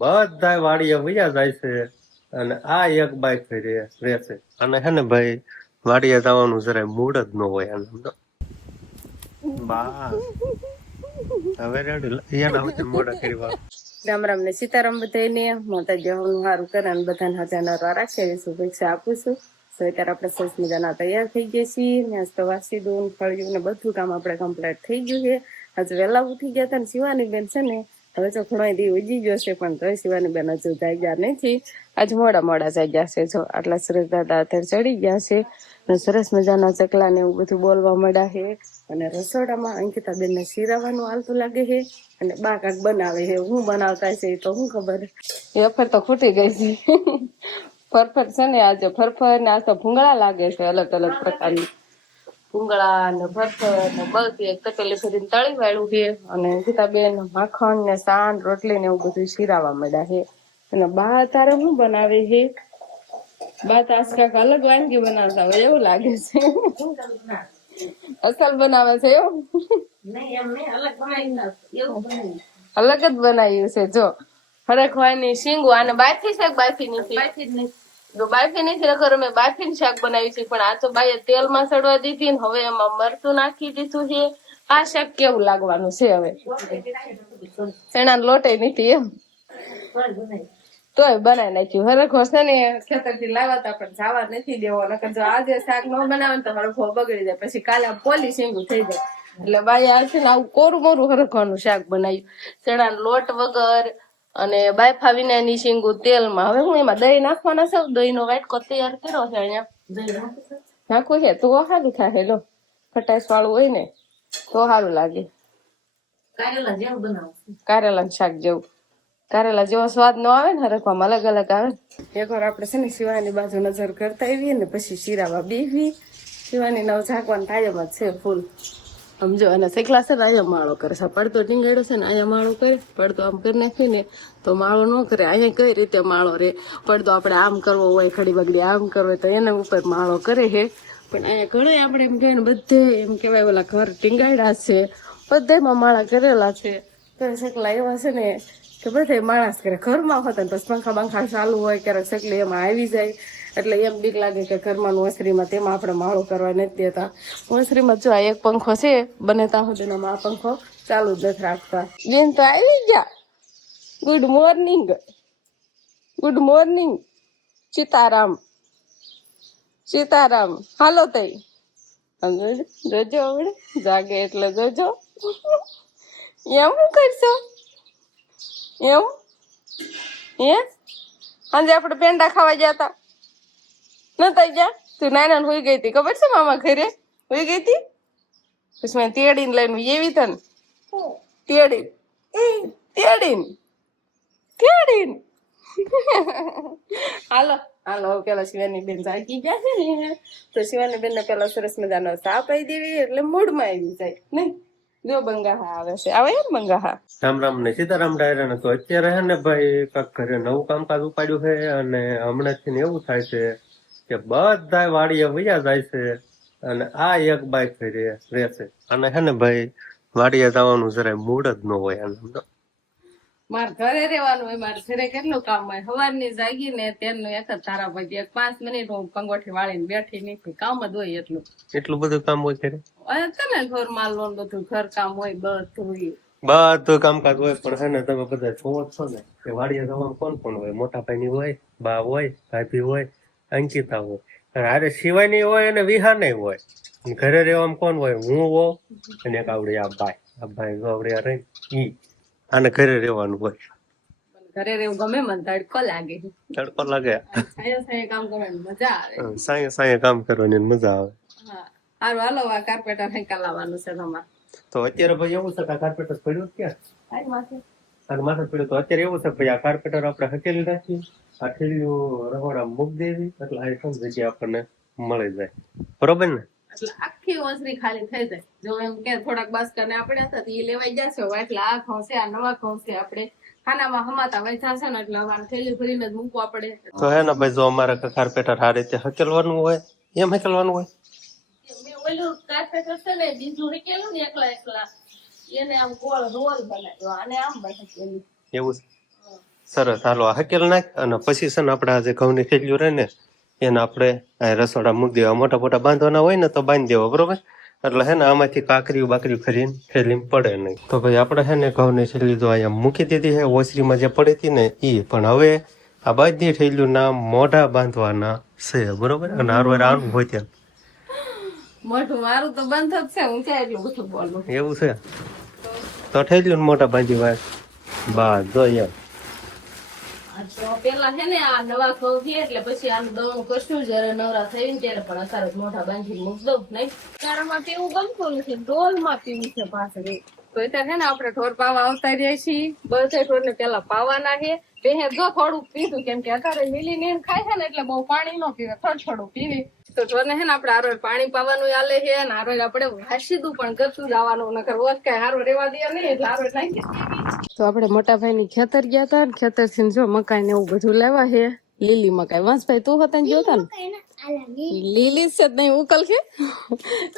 બધા વાડીએ વયા જાય છે અને આ એક બાઈક રહેશે. અને હે ને ભાઈ વાડીએ જવાનું જરાય મૂડ જ ન હોય આને તો. બા હવે રેડી એના હોય મોડા કરી વાર. રામ રામ ને સીતારામ બધાને માતાજી હવનું સારું કરે અને બધાને હજાર રાખે એવી શુભેચ્છા આપું છું. તો અત્યારે આપણે સરસ મજાના તૈયાર થઈ ગયા છીએ ને આજ તો વાસી દૂન ફળિયું ને બધું કામ આપણે કમ્પ્લીટ થઈ ગયું છે. આજે વહેલા ઉઠી ગયા હતા ને શિવાની બેન છે ને હવે તો ઘણો દી ઉજી ગયો છે પણ તોય શિવાની બેન હજુ જાગ્યા નથી. આજ મોડા જાગ્યા છે. જો આટલા સરસ દાદા અત્યારે ચડી ગયા છે ને સરસ મજાના ચકલા ને એવું બધું બોલવા મળ્યા છે. અને રસોડામાં અંકિતા બેન ને શીરાવાનું હાલતું લાગે છે અને બા કાંક બનાવે છે. હું બનાવતા છે તો શું ખબર, એ અફર તો ખૂટી ગઈ છે. ફરફર છે ને આજે ફરફર ને આજ તો ભૂંગળા લાગે છે અલગ અલગ પ્રકારની ભૂંગળા ને ફરફર ને બસ એક તપેલી ભરીને તળી વાળ્યું છે. અને ગીતાબેન માખણ ને સાંજ રોટલી ને એવું બધું શીરાવા મળ્યા છે. અને બા અત્યારે શું બનાવે છે? બા તો આજ કાંઈક અલગ વાનગી બનાવતા હોય એવું લાગે છે. અસલ બનાવે છે એવું? અલગ જ બનાવ્યું છે. જો હરખવાની શીંગું આને બાફી છે બાફી નથી જો બાફી નથી નકર અમે બાફીને શાક બનાવ્યું છે પણ આ તો બાઈએ તેલમાં સડવા દીધી ને હવે એમાં મરચું નાખી દીધું છે. આ શાક કેવું લાગવાનું છે હવે? ચણા લોટે નથી એમ તોય બનાવી નાખ્યું. હરખો છે ને ખેતર થી લાવતા પણ જવા નથી દેવો નકર જો આજે શાક ન બનાવે ને તો હરખો બગડી જાય પછી કાલે પોલી શીંગું થઈ જાય. એટલે બાઈ આવશે ને આવું કોરું મોરું હરખવાનું શાક બનાવ્યું ચણા લોટ વગર અને બાફા વિનાની શીંગું તેલમાં. હવે હું એમાં દહીં નાખવાના છે. દહીં નો વાટકો તૈયાર કર્યો છે અહીંયા નાખવું છે તો સારું થાય. લો ખટાશ વાળું હોય ને તો સારું લાગે. કારેલા શાક જેવું. કારેલા જેવો સ્વાદ ન આવે ને હરખવામાં અલગ અલગ આવે. એકવાર આપણે છે ને શિવાની બાજુ નજર કરતા આવીએ ને પછી શીરાવા બેહવી. શિવાની નવ ઝાંકવાનું થાય જ છે ફૂલ સમજો. અને શેકલા છે ને અહીંયા માળો કરે છે. પડતો ટીંગાડ્યો છે ને અહીંયા માળો કરે. પડતો આમ કરી નાખીએ ને તો માળો ન કરે. અહીંયા કઈ રીતે માળો રે? પડતો આપણે આમ કરવો હોય ખડી બગડી આમ કરવો હોય તો એના ઉપર માળો કરે છે. પણ અહીંયા ઘણો આપણે એમ કહેવાય ને બધે એમ કહેવાય ઓલા ઘર ટીંગાડ્યા છે બધામાં માળા કરેલા છે. તો શેકલા એવા છે ને કે બધા માણસ કરે. ઘરમાં હોતા ને પછી પંખા બંખા ચાલુ હોય ક્યારેક શેકલી એમાં આવી જાય એટલે એમ બીક લાગે કે ઘરમાં ઓસરીમાં તેમાં આપણે માળો કરવા નથી દેતા. ઓસરીમાં જો આ એક પંખો છે બને ત્યાં સુધીમાં આ પંખો ચાલુ જ નથી રાખતા. બેન તો આવી ગયા. Good morning. Good morning Sitaram. Sitaram હાલો તઈ જોજો હવે જાગે એટલે જોજો. એમ શું કરશો? એમ હે આજે આપણે પેંડા ખાવા ગયા તા નતા ગયા? તું નાના હોઈ ગઈ હતી ખબર છે? મામા ઘરે હોઈ ગઈ હતી પછી મેં તેડીને લઈને એવી તને તેડીને હાલો હાલો પેલા શિવાની બેન જાગી ગયા છે ને તો શિવાની બેન ને પેલા સરસ મજાનો ચા પાઈ દેવી એટલે મૂડમાં આવી જાય નહીં. જો બંગાહા આવે છે. આવે એમ બંગાહા. રામ રામ ને સીતારામ ડાયરા ને તો અત્યારે હે ને ભાઈ કાંક ઘરે નવું કામકાજ ઉપાડ્યું છે અને હમણાંથી ને એવું થાય છે કે બધા વાડીએ વયા જાય છે અને આ એક બાઈક રહેશે. અને હે ને ભાઈ વાડીએ જવાનું જરાય મૂડ જ ન હોય આને તો. મારે ઘરે રહેવાનું હોય. મારે ઘરે કેટલું કામ હોય. સવારની જાગી ને તેનું એક જ તારા પછી 5 મિનિટ હું કંગોઠી વાળીને બેઠી નથી. કામ જ હોય એટલું બધું કામ હોય છે ને ઘર માલ બધું ઘર કામ હોય બધું કામકાજ હોય. પણ હે ને તમે બધા જોવો છો ને કે વાડીએ જવાનું કોણ હોય? મોટા ભાઈ ની હોય, બા હોય, ભાભી હોય, અંકિતા હોય, અરે શિવાની હોય અને વિહાને હોય. ઘરે રહેવામાં કોણ હોય? હું હોઉં અને એક આવડે આ ભાઈ જો આવડે આ રહી ઈ આને ઘરે રહેવાનું હોય. ઘરે રહેવું ગમે મને. તડકો લાગે કામ કરવાની મજા આવે. સાંયે કામ કરવાની મજા આવે. હારું હાલો આ કાર્પેટર હેકા લાવવાનું છે તમારે. તો અત્યારે ભાઈ એવું છે કે આ કાર્પેટર પડ્યું ક્યાં? માથે પડ્યું. તો અત્યારે એવું છે ભાઈ આ કાર્પેટર આપણે હકેલી રાખીએ. આ ઠેલીઓ રહોડા મૂકી દેવી એટલે આ સમ જગ્યા આપણને મળી જાય. બરોબર ને? એટલે આખી ઓસરી ખાલી થઈ જાય. જો એમ કે થોડાક બાસ્કાને આપણે હતા તો એ લેવાઈ જશે એટલે આ ઘઉં છે આ નવા ઘઉં છે આપણે ખાનામાં હમાતા વૈધા છે ને એટલે અમારે થેલી ભરીને જ મૂકવા પડે. તો હે ને ભાઈ જો અમારે કાર્પેટર આ રીતે હકેલવાનું હોય એમ હકેલવાનું હોય. મેં ઓલું કાર્પેટર છે ને બીજું હકેલું ને એકલા એને આમ ગોળ રોલ બનાવ્યો અને આમ બનાવ્યું એવું છે. સરસ હાલો આ હકેલ નાખ અને પછી છે ને આપણે આ જે ઘઉંની થેલીઓ રહે ને એને આપણે આ રસોડા મૂકી દેવા. મોટા મોટા બાંધવાના હોય ને તો બાંધી દેવા, બરોબર. એટલે હે ને આમાંથી કાકરીઓ બાકરીઓ ખરીને થેલીમાં પડે નહીં. તો ભાઈ આપણે હે ને ઘઉંની થેલી તો અહીંયા મૂકી દીધી છે ઓસરીમાં જે પડી હતી ને એ. પણ હવે આ બધી થેલીઓના મોઢા બાંધવાના છે, બરોબર. અને હારવાર આનું હોય ત્યાં મોઢું મારું તો બંધ જ છે, હું ક્યાં એટલું બધું બોલું. એવું છે તો થેલીઓને મોઢા બાંધી વાય બા જો યાર. તો પેલા છે ને આ નવા ઘઉં છે એટલે પછી આનું દવણું કરશું જયારે નવરા થઈ ને ત્યારે. પણ અત્યારે મોઢા બાંધી મૂક દઉં નહીં. તારામાં પીવું ગમતું નથી, ઢોલમાં પીવું છે પાછળ. તો અત્યારે છે ને આપણે ઢોર પાવા આવતા રહીએ છીએ. બધા ઢોર ને પેલા પાવાના છે. બે જો થોડુંક પીધું કેમ કે અત્યારે લીલી નીણ ખાય છે ને એટલે બહુ પાણી ન પીવે, થોડું પીવી. તો ઢોરને છે ને આપણે હારો પાણી પાવાનું આલે છે અને હારો આપણે વાસીદું પણ કરતું જવાનું, નકર વોસ કઈ હારો રેવા દે નહીં એટલે હારો નાખી. તો આપણે મોટા ભાઈ ની ખેતર ગયા હતા ને ખેતર થી જો મકાઈ ને એવું બધું લેવા છે. લીલી મકાઈ વંશભાઈ તું હતા ને જોતા ને લીલી છે નહીં ઉકલ છે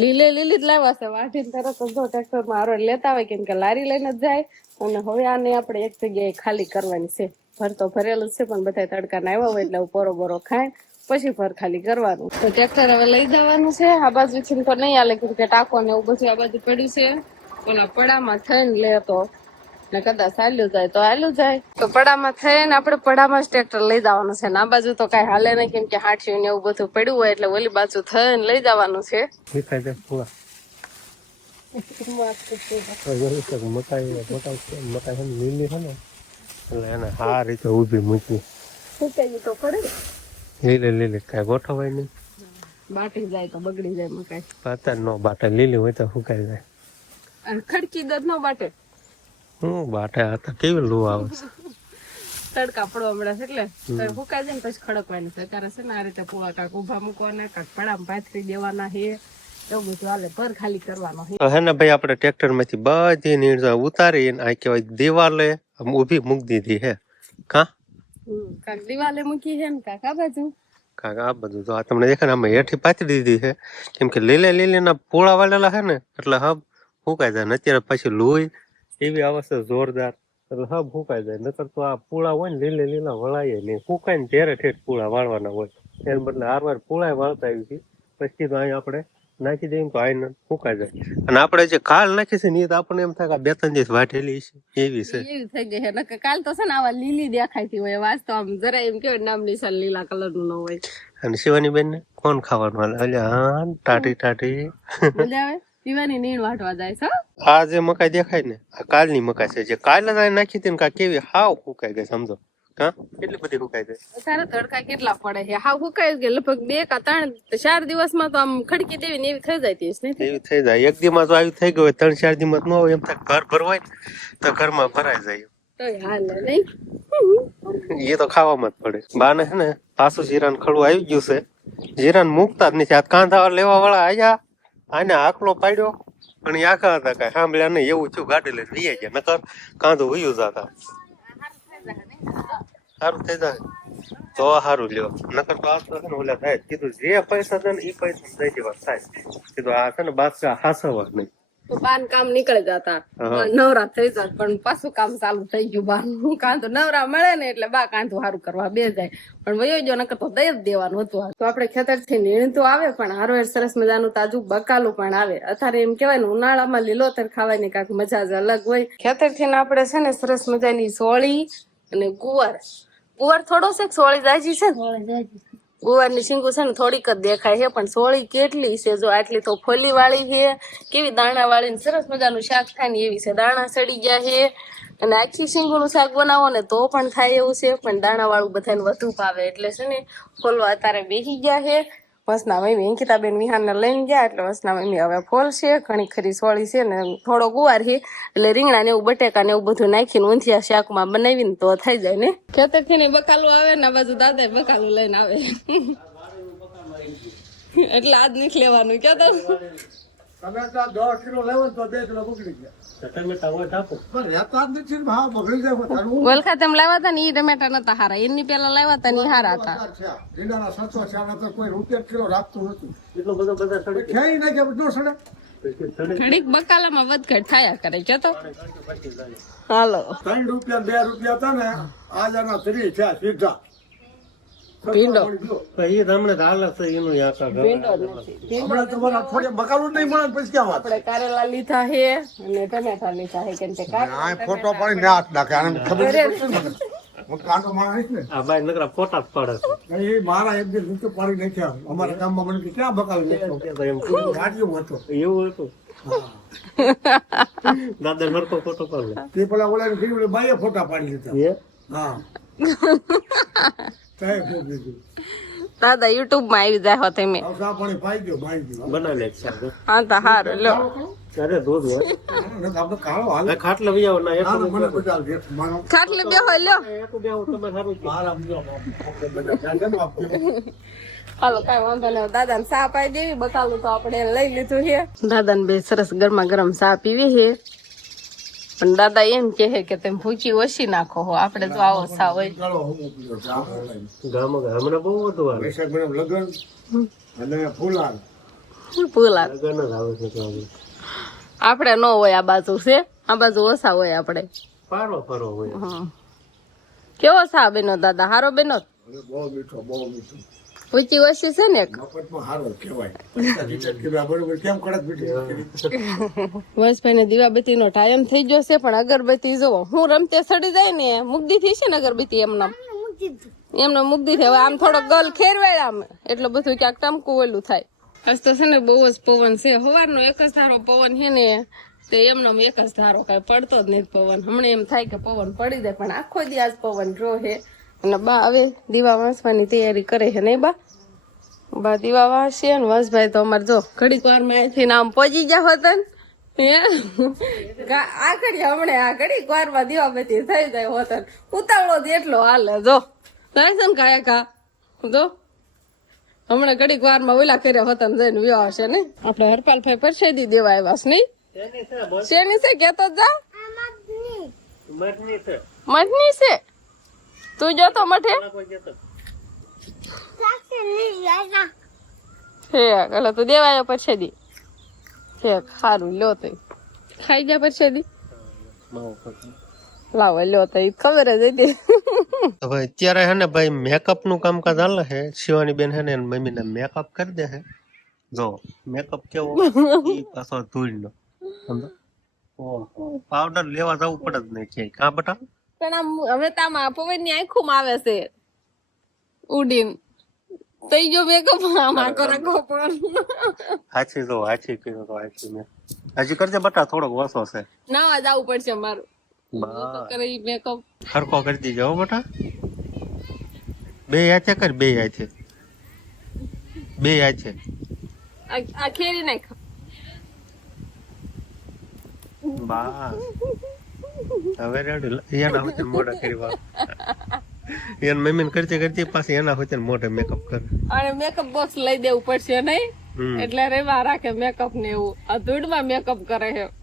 લીલી જ લાવ્યા છે. વાઢીને તરત જ જો ટ્રેક્ટર માં હારો લેતા આવે કેમ કે લારી લઈને જ જાય. અને હવે આને આપણે એક જગ્યાએ ખાલી કરવાની છે. ભર તો ભરેલું છે પણ બધા તડકા ના આવ્યા હોય એટલે પોરો બોરો ખાય પછી ભર ખાલી કરવાનું. તો ટ્રેક્ટર હવે લઈ જવાનું છે. આ બાજુ થી તો નહીં હાલે કે ટાંકો ને એવું બધું આ બાજુ પડ્યું છે. ઓલા પડામાં થઈને લે તો ને કદાચ હાલ્યું જાય તો હાલ્યું જાય. તો પડામાં થઈને આપણે પડામાં જ ટ્રેક્ટર લઈ જવાનું છે. આ બાજુ તો કઈ હાલે નહીં કેમ કે હાઠિયું ને એવું બધું પડ્યું હોય એટલે ઓલી બાજુ થઈને લઈ જવાનું છે. મકાઈ લીલી છે ને એટલે એને આ રીતે ઉભી મૂકી તો પડે લીલી કઈ ગોઠવાય નહીં. બાટી જાય તો બગડી જાય મકાઈ. પાતા નો બાટે લીલી હોય તો સુકાઈ જાય. અને ખડકી દૂધ નો બાટે હું બાટે હતા કેવી લૂ આવે છે. તડકા પડવા મળે છે એટલે સુકાઈ જાય ને પછી ખડકવાની છે. ત્યારે છે ને આ રીતે પૂળા કાંક ઉભા મૂકવાના કાંક પડામાં પાથરી દેવાના છે. એવું બધું હાલે ભર ખાલી કરવાનો છે. હે ને ભાઈ આપણે ટ્રેક્ટર માંથી બધી નીણ ઉતારી આ કહેવાય દિવાલે ઉભી મૂકી દીધી હે. કા કાંક દિવાલે મૂકી છે ને કાંક આ બાજુ કાંક આ બધું તો આ તમને દેખાય ને આમાં હેઠી પાથરી દીધી છે કેમ કે લીલીના પૂળા વાળેલા છે ને એટલે હબ ફૂંકાઈ જાય ને. અત્યારે પછી લોહી એવી આવશે જોરદાર એટલે હબ ફૂંકાઈ જાય. નકર તો આ પૂળા હોય ને લીલા વળાય નહીં, ફૂંકાય ને ત્યારે ઠેઠ પૂળા વાળવાના હોય. એને બદલે હારવાર પૂળા વાળતા આવી છે પછી તો અહીં આપણે નાખી દઈએ તો આઈને ફૂંકાઈ જાય. અને આપણે જે કાલ નાખી છે ને એ તો આપણને એમ થાય કે 2-3 દિવસ વાઢેલી છે એવી છે. એવી થઈ ગઈ છે નકર કાલ તો છે ને આવા લીલી દેખાતી હોય. વાસ્તવ આમ જરા એમ કેવાય નામ નિશાન લીલા કલર નું ન હોય. અને શિવાની બેન ને કોણ ખાવાનું હાલે? હા ટાટી મજા આવે. પીવાની નીણ વાટવા જાય છે. આ જે મકાઈ દેખાય ને આ કાલની મકાઈ છે. જે કાલ જ નાખી હતી ને કા કેવી હાવ ફૂંકાઈ ગઈ સમજો. હા કેટલી બધી ફૂંકાઈ ગઈ. અત્યારે તડકા કેટલા પડે છે. હાવ ફૂંકાઈ ગઈ લગભગ 2 કે 3-4 દિવસમાં તો આમ ખડકી દેવી ને એવી થઈ જાય છે. એવી થઈ જાય. એક દીમાં તો આવી થઈ ગયું 3-4 દીમાં ન હોય એમ થાય ઘર ભરવાય તો ઘરમાં ભરાઈ જાય. તો હાલે નહીં એ તો ખાવામાં જ પડે. બાને હે ને પાછું જીરાન ખડું આવી ગયું છે. જીરાન મૂકતા જ નથી. આ કાંધા લેવા વાળા આયા આને આકલો પાડ્યો પણ એ આખા હતા કઈ સાંભળ્યા નહીં. એવું થયું ગાડી લઈને વીએ ગયા નકર કાંધું વયું જતા. સારું થઈ જાય તો સારું લ્યો. નકર તો આ તો છે ને ઓલા થાય કીધું જે પૈસા છે ને એ પૈસા દઈ દેવા થાય. કીધું આ છે ને બાદશાહ હાસવા નહીં. તો બાન કામ નીકળી જતા નવરા થઈ જાત પણ પાછું કામ ચાલુ થઈ ગયું. બા કાંતો નવરા મળે ને એટલે બા કાંતું સારું કરવા બે જાય પણ વયો જો નકર તો દઈ જ દેવાનું હતું. તો આપણે ખેતર થી નીણ તો આવે પણ હારો સરસ મજાનું તાજું બકાલું પણ આવે. અત્યારે એમ કેવાય ને ઉનાળામાં લીલોતર ખાવાની કાંક મજા જ અલગ હોય. ખેતર થી આપણે છે ને સરસ મજાની સોળી અને ગુવાર થોડો છે સોળી જાજી છે. ગુવારની શીંગું છે ને થોડીક જ દેખાય છે પણ સોળી કેટલી છે જો આટલી તો ફોલી વાળી છે. કેવી દાણા વાળી સરસ મજાનું શાક થાય ને એવી છે. દાણા સડી ગયા છે અને આખી શીંગુનું શાક બનાવો ને તો પણ થાય એવું છે પણ દાણા વાળું બધાને વધુ ભાવે એટલે છે ને ફોલવા અત્યારે બેસી ગયા છે. વસના મમ્મી અંકિતાબેન વિહાનને લઈને ગયા એટલે વસના મમ્મી હવે ફોલ છે. ઘણી ખરી સોળી છે ને થોડો ગુવાર છે એટલે રીંગણા ને એવું બટેકા ને એવું બધું નાખીને ઊંધિયા શાકમાં બનાવીને તો થઈ જાય ને. ખેતર થી ને બકાલું આવે ને બાજુ દાદા બકાલું લઈને આવે એટલે આજ નથી લેવાનું ક્યાં તો ટમેટા 10 કિલો લેવો તો 2 કિલો બગડી ગયા. ટમેટા હોય કાપો પણ રહેતા જ નથી ભાવ બગડી જાય. વલખા તેમ લાવ્યા હતા ને એ ટમેટા નતા હારા. એની પેલા લાવ્યા હતા ને હારા હતા. ભીંડાના 700 તો કોઈ રૂપિયા કિલો રાખતું નથી. એટલો બધો બધા સડી ક્યાંય નહીં કે બધો સડે ઘડીક બકાલામાં વધઘટ થયા કરે છે તો હાલો 3 રૂપિયા 2 રૂપિયા હતા ને આજ આના 3 છે સીધા ભીંડો એ તમને હાલે છે એનું આખા ઘર. ભીંડો નથી હમણાં તમારા અઠવાડિયા બકાલું નહીં મળે ને પછી ક્યાં વાત આપણે કારેલા લીધા છે અને ટમેટા લીધા છે કેમ કે આ ફોટો પાડી ને હાથ નાખે આને ખબર નહીં પડશે ને મને. હું કાંટો માણસ ને આ બાઈ નકરા ફોટા જ પાડે છે. એ મારા એક દિવસ નીચે પાડી નાખ્યા અમારા ગામમાં મને કે ક્યાં બકાલું નાખ્યો? એ તો એમ કીધું. ગાડીઓ હતો એવું હતું દાદા નરકો ફોટો પાડે. તે પેલા ઓલા કીધું બાઈએ ફોટા પાડી લીધા એ હા સાહેબ ફોટો લીધું દાદા યુટ્યુબ માં આવી જાય હોત મેં હવે સા પાણી પાઈ ગયો મારી ગયો બનાવે છે સાહેબ. હા તો હારું લો અરે દૂધ હોય આપણે કાળો હાલ આ ખાટલે બી આવો ના ના, મને બધા જે મારો ખાટલે બે હોય લ્યો એક બે આવો તમે સારું છે. મારા બીજો બધા જાણે આપજો હાલો કઈ વાંધો નહીં દાદા ને ચા પાઈ દેવી બકાલું તો આપણે લઈ લીધું છે દાદા ને બે સરસ ગરમા ગરમ ચા પીવી છે પણ દાદા એમ કહે કે તમે ભૂકી ઓછી નાખો હો આપણે તો આવો ચા હોય કાળો હું પીયો ચા બનાવી. ગામમાં હમણાં બહુ બધું આવે. વૈશાખ મહિનામાં લગન અને ફૂલાર ભૂલા લગન જ આવે છે તો હવે. આપણે ન હોય આ બાજુ છે આ બાજુ ઓછા હોય આપણે પારો ફરો હોય. હમ. કેવો ચા બેનો દાદા હારો બેનો અને બહુ મીઠો ભૂકી ઓછી છે ને એક મફતમાં હારો કહેવાય પૈસા જીતે કે બરોબર કેમ કડક મીઠી વંશભાઈ ને દીવાબત્તી નો ટાઈમ થઈ ગયો છે પણ અગરબત્તી જોવો હું રમતે સડી જાય ને મુગ્ધી થઈ છે ને અગરબત્તી એમને મુગ્ધી થઈ હવે આમ થોડો ગલ ખેરવાય આમ એટલું બધું ક્યાંક ટમકું ઓલું થાય આજ તો છે ને બહુ જ પવન છે સવારનો એક જ ધારો પવન છે ને તે એમનો એક જ ધારો કઈ પડતો જ નહીં પવન હમણાં એમ થાય કે પવન પડી જાય પણ આખો દી આજ પવન રોહે અને બા હવે દીવા વાંસવાની તૈયારી કરે છે નહીં બા દીવા વાંચશે ને વંશભાઈ તો અમારે જો ઘડીક વાર માં અહીંથી આમ પહોંચી ગયા હોત ને આ ઘડી હમણે આ ઘડીક વાર માં દીવાબત્તી થઈ જાય હોત ઉતાવળો જ એટલો હાલે જો દર્શન કાયા કા જો હમણાં ઘડીક વાર માં ઓલા કર્યા હોત ને જઈને વ્યો હશે ને આપણે હરપાલભાઈ પરસેદી દેવા આવ્યા છે નહીં એની છે બસ શેની છે કેતો જા મઠની છે. મઠની છે તું જો તો મઠે કોઈ જતો. હે એટલે તું દેવાયો પરસેદી હે સારું લ્યો તો ખાઈ જા પરસેદી માવો કરતો. લાવો લ્યો તો ખબર જ હતી હવે અત્યારે હે ને ભાઈ મેકઅપ નું કામકાજ હાલે છે. શિવાની બેન હે ને એની મમ્મી ને મેકઅપ કરી દે છે. જો મેકઅપ કેવો ઈ પાછો ધૂળ નો સમજો. ઓહો પાવડર લેવા જવું પડે જ નહીં ક્યાંય કા બટા. પણ આમ હવે તામાં પવન ની આંખું માં આવે છે ઉડીન તઈ જો મેકઅપ આમાં રાખો પણ હાચી જો હાચી કર્યો તો હાચી મેં હજી કરજે બટા થોડોક ઓછો છે. નાવા જવું પડશે મારું બા કરે મેકઅપ હરખો કરી દીજો હો બટા. બે હાથે કર બે હાથે આ ખેરી નાખ બસ હવે રેડી એના હોતે મોઢા કરી વા એન મમ્મી કરતી કરતી પાછી એના હોતે મોઢે મેકઅપ કરે. અને મેકઅપ બોક્સ લઈ દેવું પડશે નહીં હમ. એટલે રેવા રાખે મેકઅપ ને એવું આ ધૂળમાં મેકઅપ કરે છે